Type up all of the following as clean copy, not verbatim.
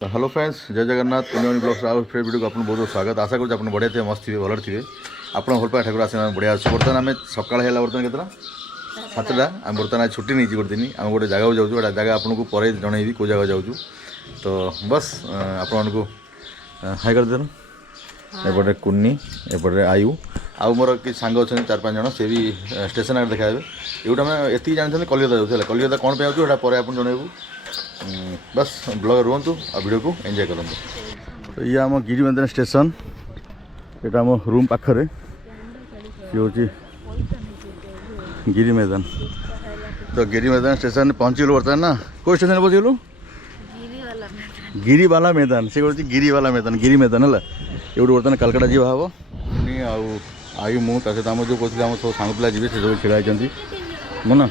Hello friends, जय Jagannath पुण्यवानी blogs आउ फिर वीडियो को आपको बहुत बहुत स्वागत। आशा करूँ आप बढ़िया थे, मस्त थे, भल थे। आप भल पाए ठाकुर आशीर्वाद बढ़िया अच्छे। बर्तमान आम सकाल है बर्तमान के 7टा आम बर्तमान आज छुट्टी नहीं गोटे दिन आम गोटे जगह जाऊँ। गोटे जगह आपको पर जनइबी कौ जगह जाऊँ। तो बस आपण को हाई करदेल एपटे कुन्नी एपटे आयु आउ मोर कि सांग अच्छा 4-5 जन सी भी स्टेशन आगे देखा यूटा आम एति जानते कलिकता जाऊँ। कलिकता कौन पे आऊँ पर आप जनइबू। बस ब्लॉग रुहतु और वीडियो को एंजॉय करूँ। तो ये आम गिरी मैदान स्टेशन, यहाँ आम रूम पाखरे ये हूँ गिरी मैदान। तो गिरी मैदान स्टेशन पहुँचलु बर्तमान ना। कौ स्टेशन पहुँचलु? गिरी वाला मैदान से कौन गिरी वाला मैदान गिरी मैदान है ये बर्तमान कलकटा जी हम आयु मु सहित आम जो कहते आम सब सांग पिला जी से सब छिड़ा होती मुना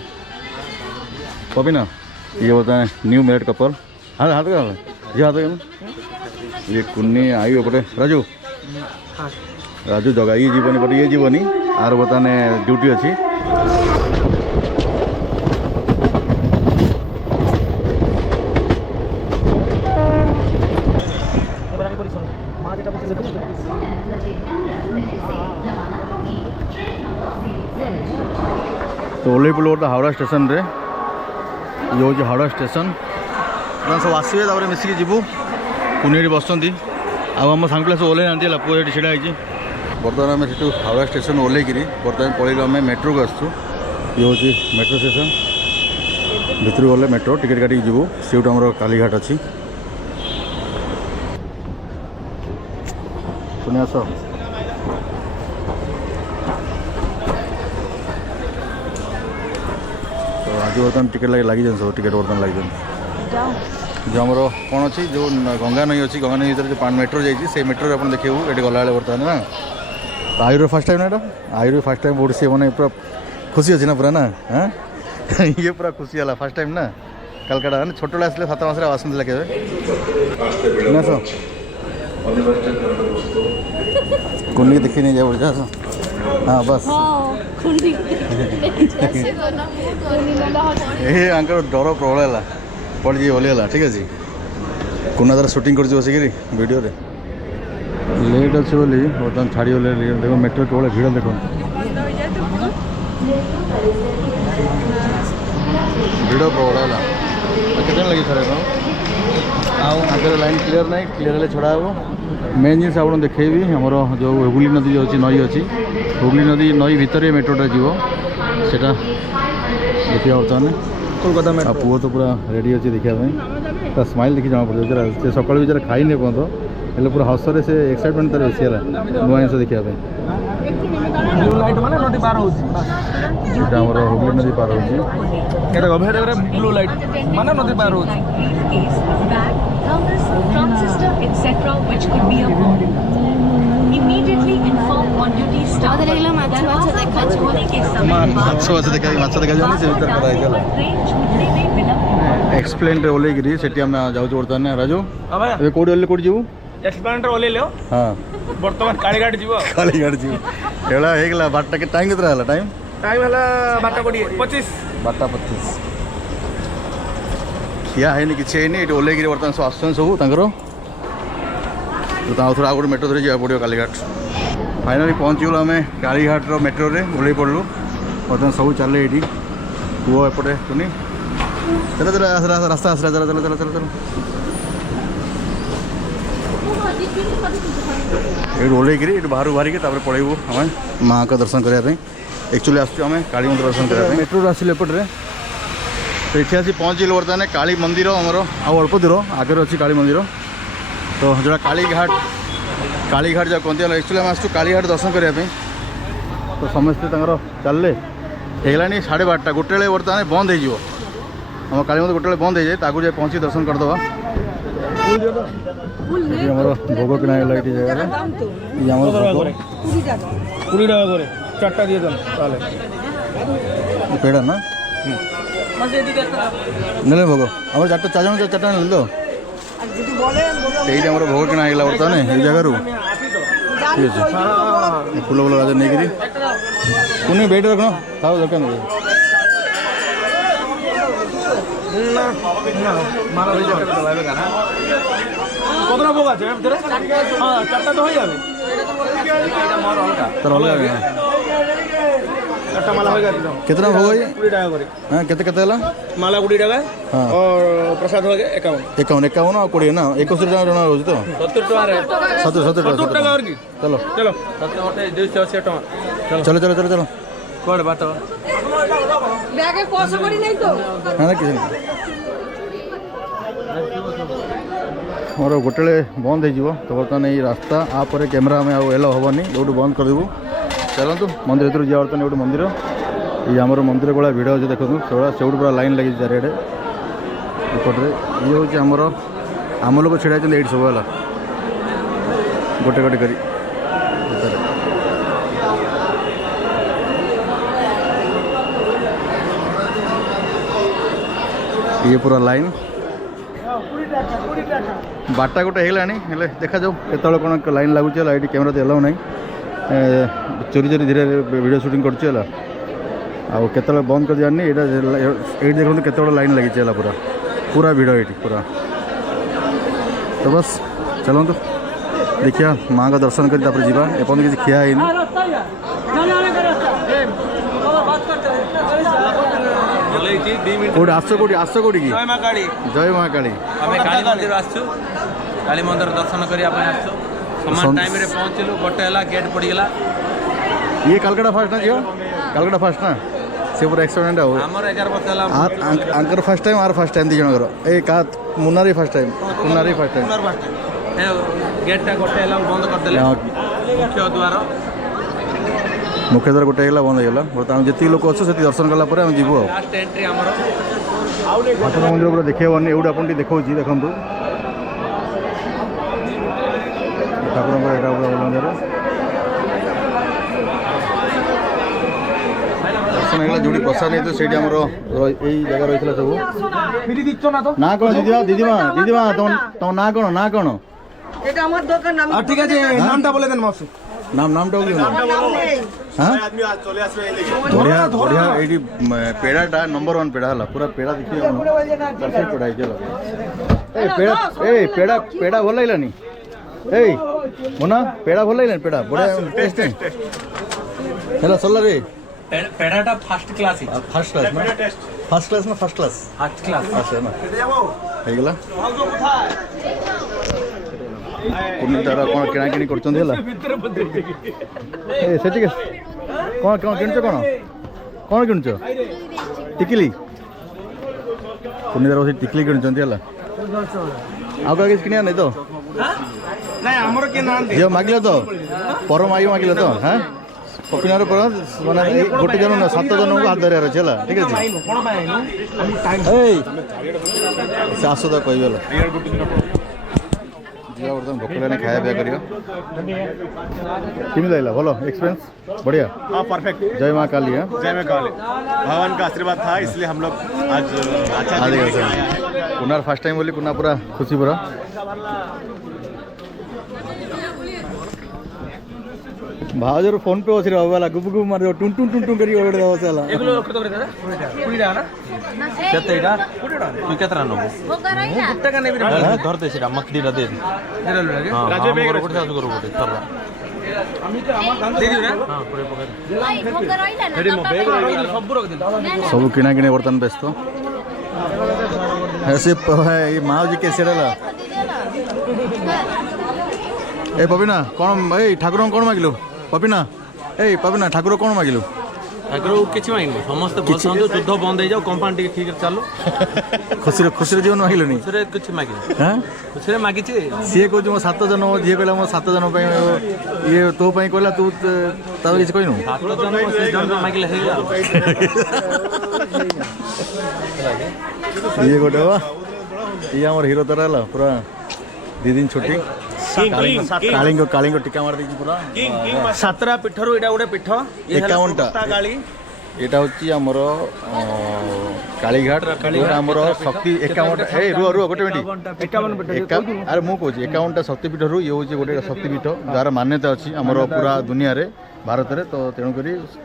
कभी ना। ये बर्तमान न्यू मैरिड कपल हाथ हाथ जी हाथ ये कुन्नी आयु एपटे राजू राजू जगह ये जीवनी बट ये जीवनी आर बर्तमान ड्यूटी अच्छी। तो ओल्हे पुल हावड़ा स्टेशन रे ये हूँ हावड़ा स्टेशन। सब आसवे तापर मिसिक जीवु कुनी बस आम सांग पिला सब ओल्हे ना पुआ ये छिड़ा होती। बर्तमान आम से हावड़ा स्टेशन ओल्हेकि बर्तमान पलैलु आम मेट्रो को आसु। ये हूँ मेट्रो स्टेशन भितर गले मेट्रो टिकेट काटिक जीवु से आम कालीघाट अच्छी पुणे आस। तो आज बर्तमान टिकेट लगी सब टिकेट बर्तमान लगी जो आमर कौन अच्छी जो गंगा नई अच्छी गंगा नई भर जो मेट्रो जाइए मेट्रो आप देखिए ये गला बर्तमान ना। आयुर फास्ट टाइम ना यहाँ आयुर फास्ट टाइम बहुत सी मैंने पूरा खुशी अच्छी ना पूरा ना। हाँ ये पूरा खुशी है फास्ट टाइम ना कलकटा ना छोटे आसले 7 मास आसना के कुन्नी देखी नहीं जाए। हाँ बस ये आंकर डर प्रबल है पड़ जाइए भली ठीक अच्छे। कुना तार शूटिंग कर वीडियो रे लेट अच्छे बोली बर्तमान छाड़ी गले देखो मेट्रो के भीड़ देखो भिड़ प्रबल है केते लगे छड़े आगे लाइन क्लीयर ना क्लीयर हेल्ले छड़ा हे। मेन जिन आप देखेबी आमर जो हुगली नदी जो अच्छी नई अच्छी हुगली नदी नई भितर मेट्रोटा जीव से देखिए बर्तमान कोलकाता पुओ तो पूरा रेडी अच्छी देखा स्माइल देखी जमा पड़े सकाल भी जरा खाई नहीं पड़ता हेल्ले पूरा हसरे से एक्साइटमेंट तार बेसी है नुआ जिन देखा आमर हुगली नदी पार हो ब्लू लाइट माने नदी पार हो। एक्सप्लेन ओल्हेकि से जाऊँ बर्तमान राजू ए कौटी ओल्हे कौटी जीवु एक्सप्लेन ओल्हे लो। हाँ बर्तमान कालीघाट जीव कालीघाट जीव एला बारटा के टाइम के टाइम टाइम है 12:25 खिया है कि ये ओल्हेकि बर्तमान सब आस सब तर तो थोड़ा गोटे मेट्रो धरी जावाक पड़ो कालीघाट। फाइनाली पहुँचीगलु आम कालीघाट मेट्रो रे ओल्हे पड़लु बर्तमान सब चले ये पुओ एपटे कुनी चलो चलो रास्ता आसला चलो चलो चलो चलो चलो ये ओल्हेकि ये बाहर बाहर के पलैबू आम माँ का दर्शन करने एक्चुअली आसमें काली मंदिर दर्शन करने मेट्रो आसिल एपटे तो ये आसी पहुँचलु बर्तमान काली मंदिर आमर अल्प दूर आगे अच्छी काली मंदिर। तो जो कालीघाट जो कहते हैं एक्चुअली आम आसू कालीघाट दर्शन करने तो समस्ते चलले होगा 12:30 गोटे बर्तमान बंद हो आम काली मंदिर गोटे बंद हो जाए ताकू जाए पहुँची दर्शन करदे। भोग किना ये जगह 20 टाका 4टा दिए पेड़ा ना ने भोग आम 4 जन 4टा ना तो ये भोग किना है बर्तमान ये जगार ठीक है फूल फूल राजा नहीं कुछ बेट रखना था दरकार কতটা ভোগ আছে এর ভিতরে? হ্যাঁ, চারটা তো হয়ে যাবে। তার অলগা একটা মালা হয়ে গেছে। कितना भोग है 20 টাকা করে हाँ कितने कितने ला মালা 20 টাকা हाँ और प्रसाद हो गया 51 51 और 20 ना 71 টাকা জনা হচ্ছে তো 70 টাকা রে 70 টাকা আর কি চলো চলো 280 টাকা চলো চলো চলো চলো কোড বাতো ব্যাগে পয়সা করি নাই তো না না কিছু ନାହିଁ ମୋର ଗୋଟେବେଳେ ବନ୍ଦ ହେଇଯିବ ତ ବର୍ତ୍ତମାନ ଏଇ ରାସ୍ତା ଆପରେ କ୍ୟାମେରା ଆମେ ଆଉ ଏଲାଉ ହେବନି ଯୋଉଠୁ ବନ୍ଦ କରିଦେବୁ ଚାଲନ୍ତୁ ମନ୍ଦିର ଭିତରୁ ଯିବା ବର୍ତ୍ତମାନ ଗୋଟେ ମନ୍ଦିର ଏଇ ଆମର ମନ୍ଦିର ଭଳିଆ ଭିଡ଼ ଅଛି ଦେଖନ୍ତୁ ସେଇଠୁ ପୁରା ଲାଇନ୍ ଲାଗିଛି ଚାରିଆଡ଼େ ଏପଟରେ ଇଏ ହେଉଛି ଆମର ଆମ ଲୋକ ଛିଡ଼ା ହେଇଛନ୍ତି ଏଇଠି ସବୁ ହେଲା ଗୋଟେ ଗୋଟେ କରି ଭିତରେ ଇଏ ପୁରା ଲାଇନ୍ ବାରଟା ଗୋଟେ ହେଇଗଲାଣି ହେଲେ ଦେଖାଯାଉ କେତେବେଳେ କ'ଣ ଲାଇନ୍ ଲାଗୁଛି ହେଲା ଏଇଠି କ୍ୟାମେରା ତ ଏଲାଉ ନାହିଁ ଚୋରି ଚୋରି ଧୀରେ ଭିଡ଼ିଓ ସୁଟିଂ କରୁଛି ହେଲା ଆଉ କେତେବେଳେ ବନ୍ଦ କରି ଜାଣିନି ଏଇଟା ଏଇଠି ଦେଖନ୍ତୁ କେତେବେଳେ ଲାଇନ୍ ଲାଗିଛି ହେଲା ପୁରା ପୁରା ଭିଡ଼ ଏଇଠି ପୁରା ତ ବସ୍ ଚାଲନ୍ତୁ ଦେଖିବା ମାଆଙ୍କ ଦର୍ଶନ କରି ତାପରେ ଯିବା ଏପର୍ଯ୍ୟନ୍ତ କିଛି ଖିଆ ହେଇନି କୋଉଠି ଆସ କୋଉଠି ଆସ କୋଉଠି ଜୟ ମା କାଳୀ ଜୟ ମା କାଳୀ ଆମେ କାଳୀ ମନ୍ଦିର ଆସିଛୁ କାଳୀ ମନ୍ଦିର ଦର୍ଶନ କରିବା ପାଇଁ ଆସିଛୁ ସମାନ ଟାଇମ୍ରେ ପହଞ୍ଚିଲୁ ଗୋଟେ ହେଲା ଗେଟ୍ ପଡ଼ିଗଲା ଇଏ କାଲକାଟା ଫାଷ୍ଟ ନା ଝିଅ କାଲକାଟା ଫାଷ୍ଟ ନା ସେ ପୁରା ଏକ୍ସିଡେଣ୍ଟ ଆଉ ଆମର 11 ବର୍ଷ ହେଲା ଆଙ୍କର ଫାଷ୍ଟ ଟାଇମ୍ ଆର ଫାଷ୍ଟ ଟାଇମ୍ ଦୁଇ ଜଣଙ୍କର ଏଇ କା ମୁନାରୀ ଫାଷ୍ଟ ଟାଇମ୍ ମୁନାରୀ ଫାଷ୍ଟ ଟାଇମ୍ ଗେଟ୍ଟା ଗୋଟେ ହେଲା ବନ୍ଦ କରିଦେଲେ ମୁଖ୍ୟ ଦ୍ୱାର ମୁଖ୍ୟ ଦ୍ୱାର ଗୋଟେ ହେଇଗଲା ବନ୍ଦ ହେଇଗଲା ବର୍ତ୍ତମାନ ଯେତିକି ଲୋକ ଅଛୁ ସେତିକି ଦର୍ଶନ କଲା ପରେ ଆମେ ଯିବୁ ଆଉ ଲାଷ୍ଟ ଏଣ୍ଟ୍ରି ଆମର ଠାକୁର ମନ୍ଦିର ପୁରା ଦେଖେଇବନି ଏଇଟା ଆପଣ ଟିକେ ଦେଖାଉଛି ଦେଖନ୍ତୁ ଠାକୁରଙ୍କର ଏଇଟା ପୁରା ମନ୍ଦିର ଦର୍ଶନ ହେଇଗଲା ଯୋଉଠି ପ୍ରସାଦ ନେଇଥିବ ସେଇଠି ଆମର ଏଇ ଜାଗା ରହିଥିଲା ସବୁ ফিরি দিচ্ছ না তো ନା କ'ଣ ଦିଦିମା ତମ ନାଁ କ'ଣ এটা আমার দোকান আমি ঠিক আছে নামটা বলে দেন মাসু নামটা বলি নাম নেই হ্যাঁ বঢ়িয়া বঢ়িয়া এইটি পেড়াটা নম্বর 1 পেড়া হলা পুরা পেড়া ଦେଖିବେ perfect পেড়ା ହେଇଛି এই পেড়া পেড়া ଭଲ ଲାଗିଲାନି এই ମୋନା পেড়া ଭଲ ଲାଗିଲାନି পেড়ା ବଢ଼ିଆ ଟେଷ୍ଟ ହେଲା ସରିଲା ରେ ପେଡ଼ାଟା ଫାଷ୍ଟ କ୍ଲାସ୍ ଫାର୍ଷ୍ଟ କ୍ଲାସ୍ ନା ଫାର୍ଷ୍ଟ କ୍ଲାସ୍ ନା ଫାର୍ଷ୍ଟ କ୍ଲାସ୍ ଫାଷ୍ଟ କ୍ଲାସ୍ ଆସେ ନା ହେଇଗଲା ପୁନିତାର କ'ଣ କିଣାକିଣି କରୁଛନ୍ତି ହେଲା ଏ ସେଠି କ'ଣ କ'ଣ କିଣୁଛ କ'ଣ କିଣୁଛ ଟିକିଲି ପୁନିତାର ବସି ଟିକିଲି କିଣୁଛନ୍ତି ହେଲା ଆଉ କାହା କିଛି କିଣିବା ନାହିଁ ତ ନାଇଁ ଆମର କିଏ ନାହାନ୍ତି ଝିଅ ମାଗିଲ ତ ପର ମାଗିଲ ତ ହଁ ପପିନାର ପର ମାନେ ଗୋଟେ ଜଣ 7 ଜଣଙ୍କୁ ହାତ ଧରିବାର ଅଛି ହେଲା ଠିକ୍ ଅଛି କ'ଣ ପାଇଁ ଆଇନୁ ଆମେ ଟାଇମ୍ ଏଇ ସେ ଆସ ତ କହିବେ ହେଲା ଯିବା ବର୍ତ୍ତମାନ ଭୋକ ଲାଗିଲାଣି ଖାଇବା ପିଇବା କରିବା କେମିତି ଲାଗିଲା ଭଲ ଏକ୍ସପିରିଏନ୍ସ ବଢ଼ିଆ हाँ परफेक्ट जय माँ काली है जय मैं काली भगवान का आशीर्वाद था इसलिए हम लोग आज अच्छा दिन लेके आए हैं। कुनार फर्स्ट टाइम बोली कुना पूरा खुशी पूरा भाजर फोन पे होसी रे वाला गुबु गुबु मार टुन टुन टुन टुन करी ओडे दवस वाला এগুলো কত করে দাদা 20 টাকা না କେତେ ଏଇଟା ତୁ କେତେଟା ନେବୁ ଗୋଟେ টাকা নেবি ଧର ଦେ ସେଟା ମଖଡ଼ିଟା ଦେ এটা লো লাগে ରାଜୁ ଗୋଟେ ଶାଶୁ କରୁ ଗୋଟେ ତର আমি তো আমার দাম দিয়ে দিবি না ହଁ ପୁରା ପକେଇ সব রক দিন सब किना किने बर्तन व्यस्त ऐसे ये माँ जी के सेडला ए पपिना कौन ए ठाकुर कौन मागिलु पपिना ए पपिना ठाकुर कौन मागिलु ଆଗରୁ କିଛି ମାଗିନି ସମସ୍ତେ ଭଲ ଥାନ୍ତୁ ଯୁଦ୍ଧ ବନ୍ଦ ହେଇଯାଉ କମ୍ପାନୀ ଟିକେ ଠିକରେ ଚାଲୁ खुशी रे जीवन मागिलुनी ଖୁସିରେ କିଛି ମାଗିନି हां ଖୁସିରେ ମାଗିଛି सी कहूँ मो 7 जन मो झी कहला मो 7 जन ये तो कहला तू तार किसी कहनु 7 ଜଣ 6 ଜଣ ମାଗିଲେ ହେଇଗଲା ये गोटे बा ये हमर हीरो तरह ला पूरा 2 दिन छुट्टी कालिंग टीका मार देछि पूरा সাতটা পিঠରୁ ଏଇଟା ଗୋଟେ ପିଠ 51টা କାଳି এটা হচ্ছে আমার कालीघाट जोटा आमर शक्ति 51 ए रुह रुह गोटे मिनिट 51 अरे मु कहूँ 51टा शक्तिपीठ रु ये हूँ गोटे शक्तिपीठ जार मान्यता अच्छी आमर पूरा दुनिया रे भारत में तो तेणुक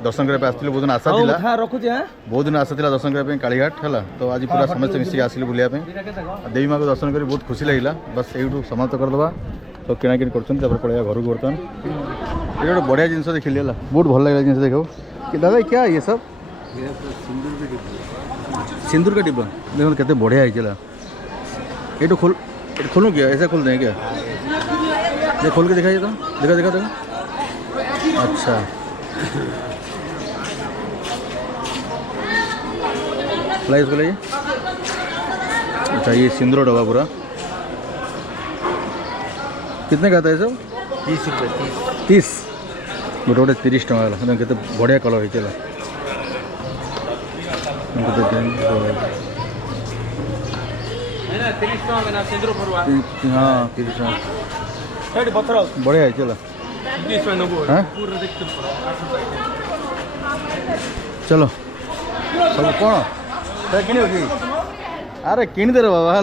दर्शन करने आसती बहुत दिन आशा था रखुचे बहुत दिन आशा था दर्शन करने कालीघाट है तो आज पूरा समस्त मिसिक आसिलु बुलाया देवी माँ को दर्शन कर बहुत खुशी लगे बस यू समाप्त करदे तो किणाकिणी कर पड़े घर को बर्तमान ये गोटे बढ़िया जिन देखिली है बहुत भल लगे जिन देखो कि दादा क्या ये सब सिंदूर का डिब्बा देखो कितने बढ़िया है ये तो खोलूँ क्या ऐसा खोल दें क्या ये खोल के दिखाइए तो देखा देखा देखा अच्छा लाइए इसको लाइए अच्छा ये सिंदूर डब्बा पूरा कितने का आता है सब 30 रुपये 30 गोटे गोटे 30 टଙ୍କା वाला केते बढ़िया कलर है चला हाँ 30 टଙ୍କା बढ़िया है चला हाँ? चलो सब कौन किण कि अरे किणदे रे बाबा है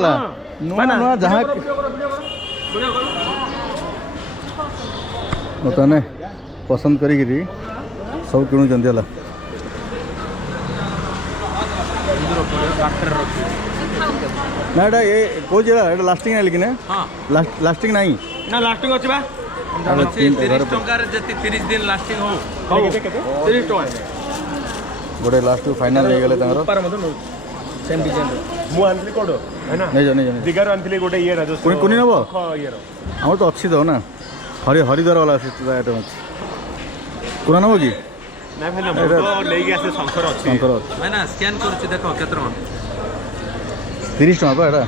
नुआ नुआ जहाँ बर्तमान पसंद करी सब किणुचंती है ना एटा ये कौन एटा लास्टिंग है लेकिन लास्टिंग नहीं ना लास्टिंग अछि बा 30 टंकार जति 30 दिन लास्टिंग हो 30 टका गोटे लास्ट फाइनल नहीं गले तांगर पर मत सेम डिजाइन मु आनली कोडो है ना नहीं जाने जाने दिगार आनली गोटे ये राजस्व कोनी नबो ये हमर तो अच्छी दो ना हरिद्वार वाला आइटम अच्छी कोना नबो की ना भाई ना मु तो लेई गया से संकर अछि शंकर मैं ना स्कैन करछि देखो केतर 30 टका पा एटा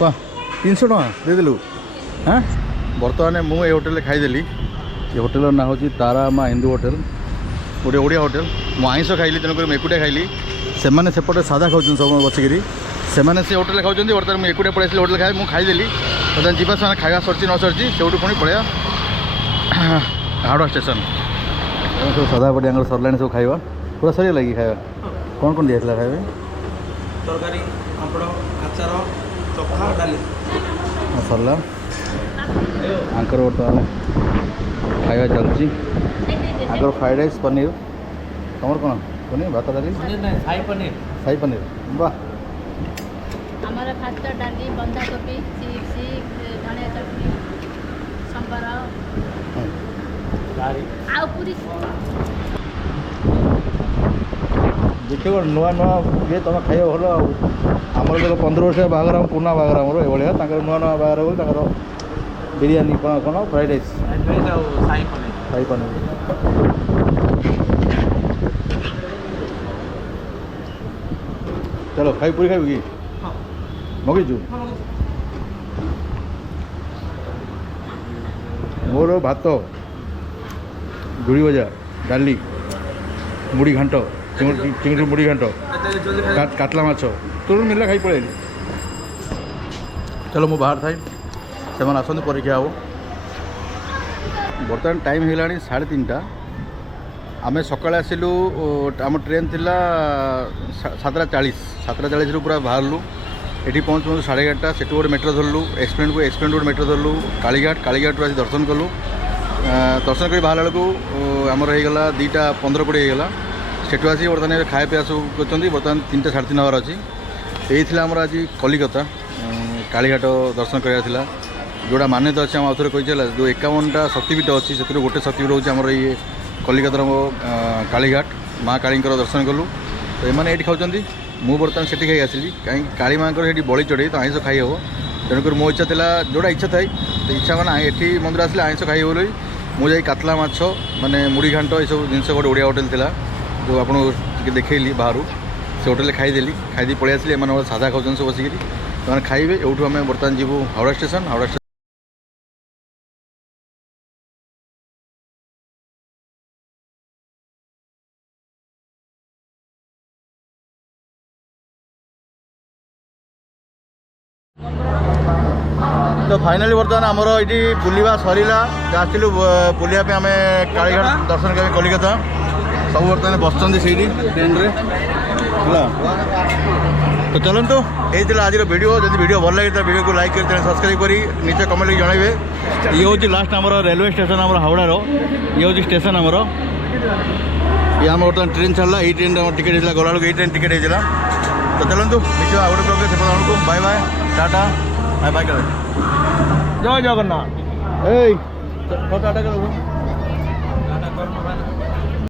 पा 300 टका दे देलु हाँ बर्तमान मु ए होटल खाईदेली ये होटल ना हूँ तारा माँ हिंदू होटल गोटे ओडिया होटल मु आइंस खाइली तेणुक एकुटिया खाइली से सेपटे सादा खाऊँ सब बसिकी से होटल खाऊँ बर्तमान मुझे एकुटिया पड़े होटल खाए मुझे खाईदेली बर्तमान जीवा से खाଇବା सरची न सरची से पुणी पड़े हावड़ा स्टेशन सब सादा पटे सरला सब खाଇବା पूरा सरी लगी खाଇବା कौन कौन दिया खाଇବା तरकारी पापड़ आचार चोखा डाली सरला आंकर बर्तमान खाଇବା चलती आंकर फ्राइड राइस पनीर तुम कौन पनीर भात डाली शाही पनीर वाह हमारा भात डाली बंधाकोबी चिप्स धनिया चटनी संबर आउ पूरी देखिए नुआ नुआ ये तुम खाइब भल आमर जो 15 वर्ष बाहर पुना बाहर आमर ये नुआ नुआ बाहर बोल बिरयानी कौन कौन फ्राइड राइस शाही पनीर चलो खाई पूरी खाइब कि मगीचु मोर भात झुड़ी भजा डाली मुड़ी घाट चिंगड़ी मुड़ी घाट कातला माछ तुरंत मिलला खाई पड़े चलो मु बाहर थाई से आसत परीक्षा हे बर्तमान टाइम है 3:30 आम सका आसलु आम ट्रेन थी 7:40 रू पूरा बाहरलु ये पहुँचु 11:30 से गोटे मेट्रो धरलु एक्सप्लेन गोटे मेट्रो धरलु कालीघाट आज दर्शन कलु दर्शन कर बाहर बेलू आमर होगला 2:15 होगला सेठू आसी बर्तमान खाया पिया सब कर बर्तमान 3टा 3:30 हवर अच्छी यही आमर आज कलिकता कालीघाट दर्शन कराला जोड़ा मान्यता अच्छे आम आउे कही जो 51टा शक्तिपीठ अच्छी से गोटे शक्तिपीठ हूँ आमर ये कलिकतार कालीघाट माँ काली दर्शन कलु तो ये खाऊँ मु बर्तमान से खाई आसली कहीं काली माँ से बलि चढ़े तो आइंस खाई हे तेणुक मो इच्छा था जोड़ा इच्छा थाई तो इच्छा मैंने ये मंदिर आसले आइंस खाई हे बोली मुझे कातला माछ माने मुड़ी घाट ये सब जिन गोटे ओडिया होटेल था जो आपको देखली बाहर से होटेल खाईदेली खाई पलि आसली एम सादा खाऊँ सब बसिक खाइबे यूँ आम बर्तमान जीवु हावड़ा स्टेशन तो फाइनाली बर्तमान आमर ये बुलवा सरला आसलु बुलाप आम कालीघाट दर्शन कलिकता सब बर्तमान बसुँच से ट्रेन रे तो चलतु ये आज वीडियो जब वीडियो भल लगे तो वीडियो को लाइक कर सब्सक्राइब करी नीचे कमेंट लिख जनइबे ये हूँ लास्ट आम रेलवे स्टेशन आम हावड़ार ये हूँ स्टेशन आमर ये आम बर्तमान ट्रेन छाड़ा ये ट्रेन टिकेट होता गला ये ट्रेन टिकेट होता तो चलतु निश्चय आउ गए ब्लॉग से बाय बाय टाटा बाय बाय कर जय जगन्नाथ टाटा कर